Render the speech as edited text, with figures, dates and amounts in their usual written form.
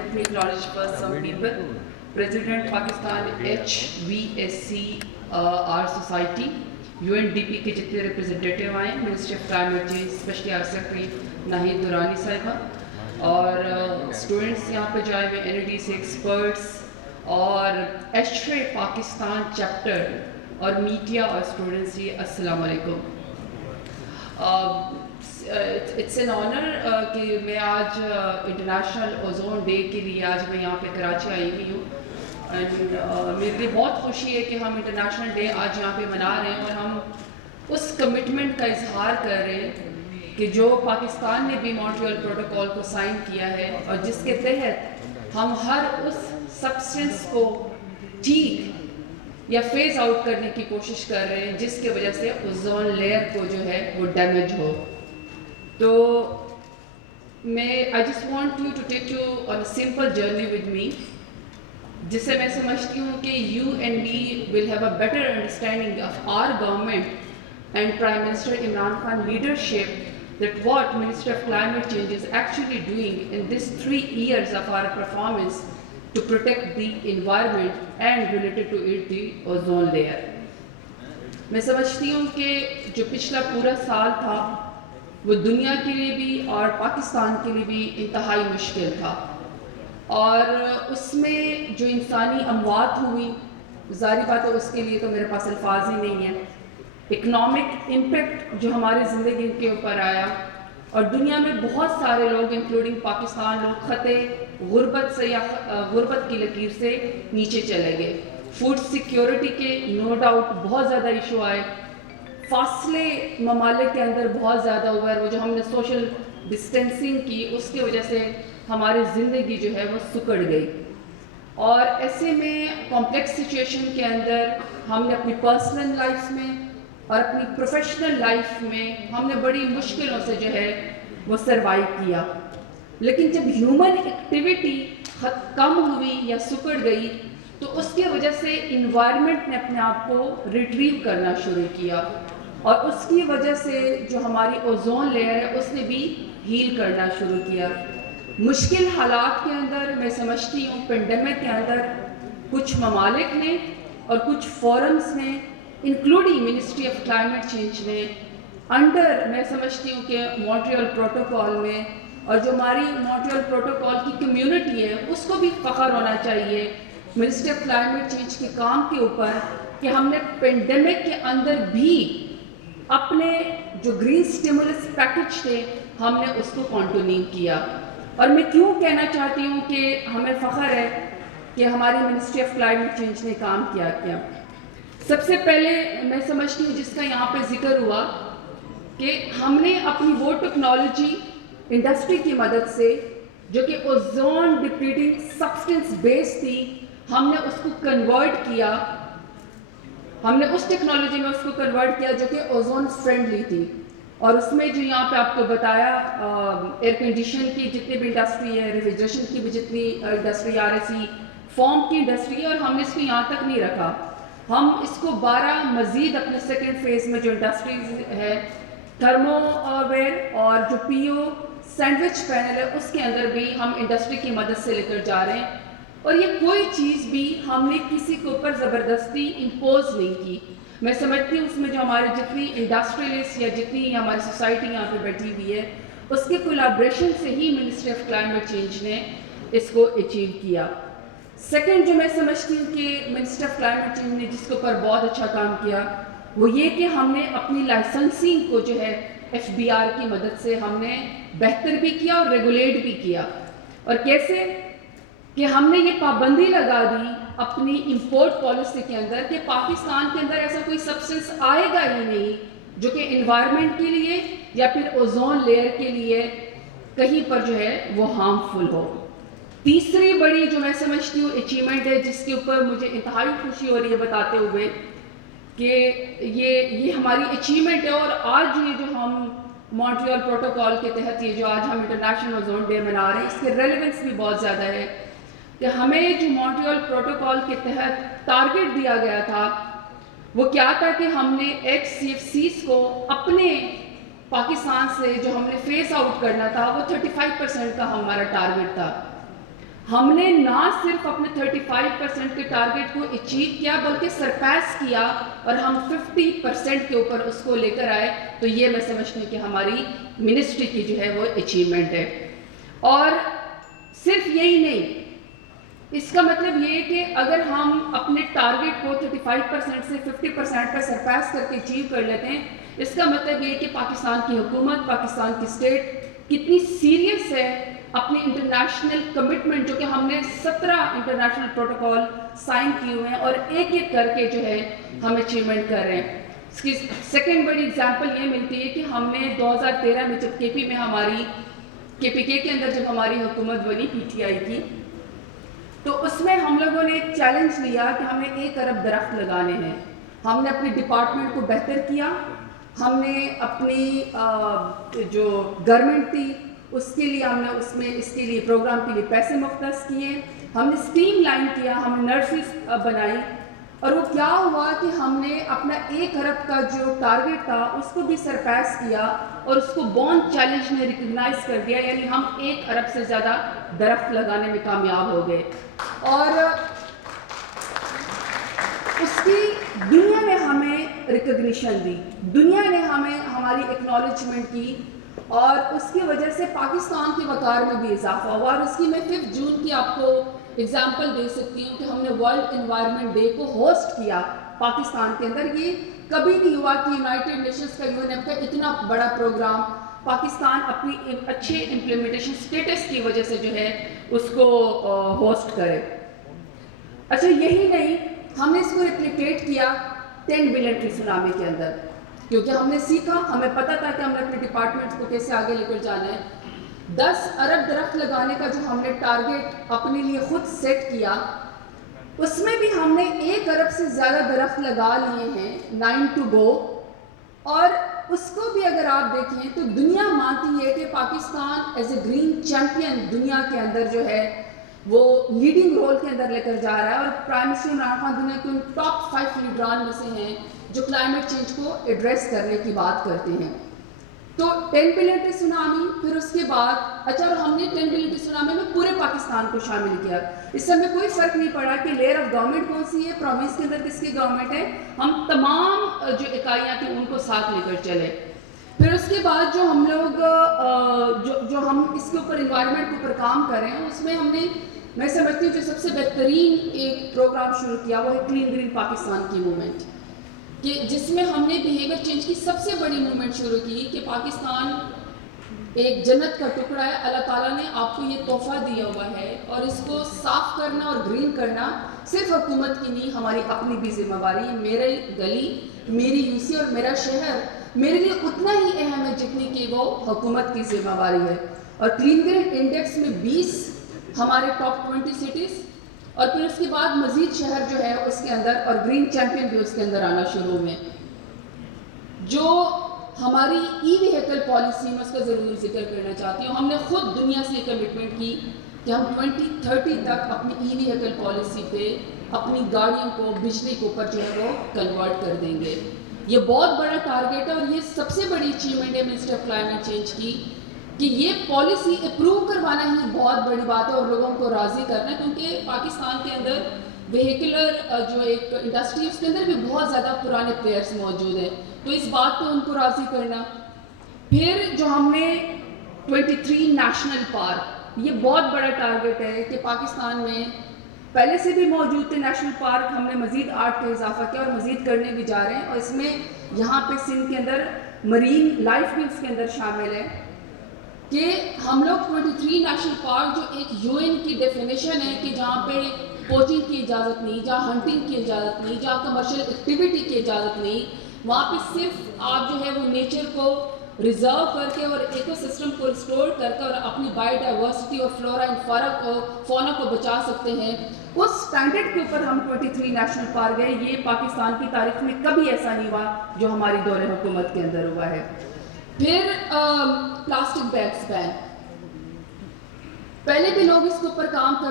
let me acknowledge first some people. President Pakistan HVSC, our society, UNDP کے جتنے representative آئے, ministry of climate change specially or secretary Nahid Durrani صاحبہ, اور students یہاں پہ جائے ہوئے, NED سے ایکسپرٹس, اور ایشرے پاکستان چیپٹر اور میڈیا اور اسٹوڈنٹس, جی السلام علیکم. اٹس این آنر کہ میں آج انٹرنیشنل اوزون ڈے کے لیے آج میں یہاں پہ کراچی آئی ہوئی ہوں. اینڈ میرے لیے بہت خوشی ہے کہ ہم انٹرنیشنل ڈے آج یہاں پہ منا رہے ہیں, اور ہم اس کمٹمنٹ کا اظہار کر رہے ہیں کہ جو پاکستان نے بھی مونٹریال پروٹوکول کو سائن کیا ہے, اور جس کے تحت ہم ہر اس سبسٹنس کو ٹھیک یا فیز آؤٹ کرنے کی کوشش کر رہے ہیں جس کی وجہ سے اوزون لیئر کو جو ہے وہ ڈیمیج ہو. تو I just want you to take you on a simple journey with me, جس سے میں سمجھتی ہوں کہ you and me will have a better understanding of our government and Prime Minister Imran Khan leadership, that what Ministry of Climate Change is actually doing in these 3 years of our performance to protect the environment and related to it the ozone layer. میں سمجھتی ہوں کہ جو پچھلا پورا سال تھا وہ دنیا کے لیے بھی اور پاکستان کے لیے بھی انتہائی مشکل تھا, اور اس میں جو انسانی اموات ہوئی, ظاہری بات ہے اس کے لیے تو میرے پاس الفاظ ہی نہیں ہیں. اکنامک امپیکٹ جو ہماری زندگی کے اوپر آیا, اور دنیا میں بہت سارے لوگ انکلوڈنگ پاکستان لوگ خطے غربت سے یا غربت کی لکیر سے نیچے چلے گئے. فوڈ سیکیورٹی کے نو ڈاؤٹ بہت زیادہ ایشو آئے, فاصلے ممالک کے اندر بہت زیادہ ہوئے, اور وہ جو ہم نے سوشل ڈسٹینسنگ کی اس کی وجہ سے ہماری زندگی جو ہے وہ سکڑ گئی. اور ایسے میں کمپلیکس سچویشن کے اندر ہم نے اپنی پرسنل لائف میں اور اپنی پروفیشنل لائف میں ہم نے بڑی مشکلوں سے جو ہے وہ سروائیو کیا. لیکن جب ہیومن ایکٹیویٹی کم ہوئی یا سکڑ گئی تو اس کی وجہ سے انوائرمنٹ نے اپنے آپ کو ریٹریو کرنا شروع کیا, اور اس کی وجہ سے جو ہماری اوزون لیئر ہے اس نے بھی ہیل کرنا شروع کیا. مشکل حالات کے اندر میں سمجھتی ہوں پینڈیمک کے اندر کچھ ممالک نے اور کچھ فورمز نے including ministry of climate change نے انڈر میں سمجھتی ہوں کہ مونٹریال پروٹوکول میں, اور جو ہماری مونٹریال پروٹوکول کی کمیونٹی ہے اس کو بھی فخر ہونا چاہیے منسٹری آف کلائمیٹ چینج کے کام کے اوپر کہ ہم نے پینڈیمک کے اندر بھی اپنے جو گرین سٹیمولس پیکج تھے ہم نے اس کو کنٹینیو کیا. اور میں کیوں کہنا چاہتی ہوں کہ ہمیں فخر ہے کہ ہماری منسٹری آف کلائمیٹ چینج نے کام کیا. سب سے پہلے میں سمجھتی ہوں جس کا یہاں پہ ذکر ہوا کہ ہم نے اپنی وہ ٹیکنالوجی انڈسٹری کی مدد سے جو کہ اوزون ڈپلیٹنگ سبسٹنس بیس تھی, ہم نے اس کو کنورٹ کیا, ہم نے اس ٹیکنالوجی میں اس کو کنورٹ کیا جو کہ اوزون فرینڈلی تھی. اور اس میں جو یہاں پہ آپ کو بتایا ایئر کنڈیشن کی جتنی بھی انڈسٹری ہے, ریفریجریشن کی بھی جتنی انڈسٹری, RAC فارم کی انڈسٹری ہے, اور ہم نے اس کو یہاں تک نہیں رکھا, ہم اس کو 12 مزید اپنے سیکنڈ فیز میں جو انڈسٹریز ہے تھرمو ویئر اور جو PO سینڈوچ پینل ہے اس کے اندر بھی ہم انڈسٹری کی مدد سے لے کر جا رہے ہیں. اور یہ کوئی چیز بھی ہم نے کسی کے اوپر زبردستی امپوز نہیں کی. میں سمجھتی ہوں اس میں جو ہماری جتنی انڈسٹریلسٹ یا جتنی ہماری سوسائٹی یہاں پہ بیٹھی ہوئی ہے اس کے کولیبریشن سے ہی منسٹری آف کلائمیٹ چینج نے اس کو اچیو کیا. سیکنڈ جو میں سمجھتی ہوں کہ منسٹری آف کلائمیٹ چینج نے جس کے اوپر بہت اچھا کام کیا وہ یہ کہ ہم نے اپنی لائسنسنگ کو جو ہے FBR کی مدد سے ہم نے بہتر بھی کیا اور ریگولیٹ بھی کیا. اور کیسے کہ ہم نے یہ پابندی لگا دی اپنی امپورٹ پالیسی کے اندر کہ پاکستان کے اندر ایسا کوئی سبسٹنس آئے گا ہی نہیں جو کہ انوائرمنٹ کے لیے یا پھر اوزون لیئر کے لیے کہیں پر جو ہے وہ ہارمفل ہو. تیسری بڑی جو میں سمجھتی ہوں اچیومنٹ ہے جس کے اوپر مجھے انتہائی خوشی ہو رہی ہے بتاتے ہوئے کہ یہ ہماری اچیومنٹ ہے, اور آج یہ جو ہم مونٹریال پروٹوکول کے تحت یہ جو آج ہم انٹرنیشنل اوزون ڈے منا رہے ہیں اس کے ریلیونس بھی بہت زیادہ ہے کہ ہمیں جو مونٹریال پروٹوکول کے تحت ٹارگٹ دیا گیا تھا وہ کیا تھا کہ ہم نے HCFCs کو اپنے پاکستان سے جو ہم نے فیس آؤٹ کرنا تھا وہ 35% کا ہمارا ٹارگٹ تھا. ہم نے نہ صرف اپنے 35% کے ٹارگٹ کو اچیو کیا بلکہ سرپیس کیا اور ہم 50% کے اوپر اس کو لے کر آئے. تو یہ میں سمجھتی ہوں کہ ہماری منسٹری کی جو ہے وہ اچیومنٹ ہے. اور صرف یہی نہیں, اس کا مطلب یہ کہ اگر ہم اپنے ٹارگٹ کو 35% سے 50% پر سرپیس کر کے اچیو کر لیتے ہیں, اس کا مطلب یہ کہ پاکستان کی حکومت, پاکستان کی اسٹیٹ کتنی سیریس ہے اپنی انٹرنیشنل کمٹمنٹ, جو کہ ہم نے 17 انٹرنیشنل پروٹوکول سائن کیے ہوئے ہیں اور ایک ایک کر کے جو ہے ہم اچیومنٹ کر رہے ہیں. اس کی سیکنڈ بڑی اگزامپل یہ ملتی ہے کہ ہم نے 2013 میں جب کے پی میں ہماری KPK کے اندر جب ہماری حکومت بنی PTI کی, تو اس میں ہم لوگوں نے ایک چیلنج لیا کہ ہمیں 1 ارب درخت لگانے ہیں. ہم نے اپنے ڈپارٹمنٹ کو بہتر کیا, ہم نے اپنی جو گورنمنٹ تھی اس کے لیے ہم نے اس کے لیے پروگرام کے لیے پیسے مختص کیے, ہم نے اسٹریم لائن کیا, ہم نے نرسریز بنائی. اور وہ کیا ہوا کہ ہم نے اپنا 1 ارب کا جو ٹارگٹ تھا اس کو بھی سرپیس کیا اور اس کو بون چیلنج نے ریکگنائز کر دیا, یعنی ہم 1 ارب سے زیادہ درخت لگانے میں کامیاب ہو گئے. اور اس کی دنیا نے ہمیں ریکگنیشن دی, دنیا نے ہمیں ہماری ایکنالجمنٹ کی, اور اس کی وجہ سے پاکستان کی وقار میں بھی اضافہ ہوا. اور اس کی میں 5 جون کی آپ کو اگزامپل دے سکتی ہوں کہ ہم نے ورلڈ انوائرمنٹ ڈے کو ہوسٹ کیا پاکستان کے اندر. یہ کبھی نہیں ہوا کہ یونائٹڈ نیشنز کا UNEP کا اتنا بڑا پروگرام پاکستان اپنی اچھے امپلیمنٹیشن اسٹیٹس کی وجہ سے جو ہے اس کو ہوسٹ کرے. اچھا یہی نہیں, ہم نے اس کو ریپلیکیٹ کیا 10 بلین ٹری سونامی کے اندر, کیونکہ ہم نے سیکھا, ہمیں پتہ تھا کہ ہم نے اپنے ڈپارٹمنٹس کو کیسے آگے لے کر جانا ہے. 10 ارب درخت لگانے کا جو ہم نے ٹارگٹ اپنے لیے خود سیٹ کیا, اس میں بھی ہم نے 1 ارب سے زیادہ درخت لگا لیے ہیں, 9 ٹو گو. اور اس کو بھی اگر آپ دیکھیں تو دنیا مانتی ہے کہ Pakistan as a green champion دنیا کے اندر جو ہے وہ لیڈنگ رول کے اندر لے کر جا رہا ہے. اور پرائم منسٹر عمران خان دنیا کے ان ٹاپ 5 لیڈران میں سے ہیں جو کلائمیٹ چینج کو ایڈریس کرنے کی بات کرتے ہیں. تو 10 بلین ٹری سونامی, پھر اس کے بعد اچھا, اور ہم نے 10 بلین ٹری سونامی میں پورے پاکستان کو شامل کیا. اس سے ہمیں کوئی فرق نہیں پڑا کہ لیئر آف گورنمنٹ کون سی ہے, پروونس کے اندر کس کی گورنمنٹ ہے, ہم تمام جو اکائیاں تھیں ان کو ساتھ لے کر چلے. پھر اس کے بعد جو ہم لوگ جو ہم اس کے اوپر انوائرمنٹ کے اوپر کام کر رہے ہیں, اس میں ہم نے, میں سمجھتی ہوں جو سب سے بہترین ایک پروگرام شروع کیا وہ ہے کلین گرین پاکستان کی موومنٹ, کہ جس میں ہم نے بیہیویئر چینج کی سب سے بڑی موومنٹ شروع کی کہ پاکستان ایک جنت کا ٹکڑا ہے, اللہ تعالیٰ نے آپ کو یہ تحفہ دیا ہوا ہے, اور اس کو صاف کرنا اور گرین کرنا صرف حکومت کی نہیں, ہماری اپنی بھی ذمہ داری ہے. میری گلی, میری UC اور میرا شہر میرے لیے اتنا ہی اہم ہے جتنی کہ وہ حکومت کی ذمہ داری ہے. اور کلین گرین انڈیکس میں 20 ہمارے ٹاپ 20 سٹیز, اور پھر اس کے بعد مزید شہر جو ہے اس کے اندر, اور گرین چیمپئن بھی اس کے اندر آنا شروع ہوئے. جو ہماری ای ویہیکل پالیسی میں اس کا ضروری ذکر کرنا چاہتی ہوں, ہم نے خود دنیا سے کمٹمنٹ کی کہ ہم 2030 تک اپنی ای ویہیکل پالیسی پہ اپنی گاڑیوں کو بجلی کے اوپر جو ہے وہ کنورٹ کر دیں گے. یہ بہت بڑا ٹارگیٹ ہے, اور یہ سب سے بڑی اچیومنٹ ہے منسٹر آف کلائمیٹ چینج کی, کہ یہ پالیسی اپروو کروانا ہی بہت بڑی بات ہے اور لوگوں کو راضی کرنا ہے. کیونکہ پاکستان کے اندر ویہیکولر جو ایک انڈسٹری اس کے اندر بھی بہت زیادہ پرانے پلیئرس موجود ہیں, تو اس بات کو ان کو راضی کرنا. پھر جو ہم نے 23 نیشنل پارک, یہ بہت بڑا ٹارگیٹ ہے کہ پاکستان میں پہلے سے بھی موجود تھے نیشنل پارک, ہم نے مزید 8 کا اضافہ کیا اور مزید کرنے بھی جا رہے ہیں. اور اس میں یہاں پہ سندھ کے اندر مرین لائف بھی اس کے اندر شامل ہے, کہ ہم لوگ 23 نیشنل پارک جو ایک UN کی ڈیفینیشن ہے کہ جہاں پہ پوچنگ کی اجازت نہیں, جہاں ہنٹنگ کی اجازت نہیں, جہاں کمرشل ایکٹیویٹی کی اجازت نہیں, وہاں پہ صرف آپ جو ہے وہ نیچر کو ریزرو کر کے اور ایکو سسٹم کو ریسٹور کر کے اور اپنی بایو ڈائیورسٹی اور فلورا اینڈ فونا کو بچا سکتے ہیں. اس اسٹینڈرڈ کے اوپر ہم 23 نیشنل پارک گئے. یہ پاکستان کی تاریخ میں کبھی ایسا نہیں ہوا جو ہماری دور حکومت کے اندر ہوا ہے. پھر پلاسٹک بیگز بین, پہلے بھی لوگ اس کے اوپر کام کر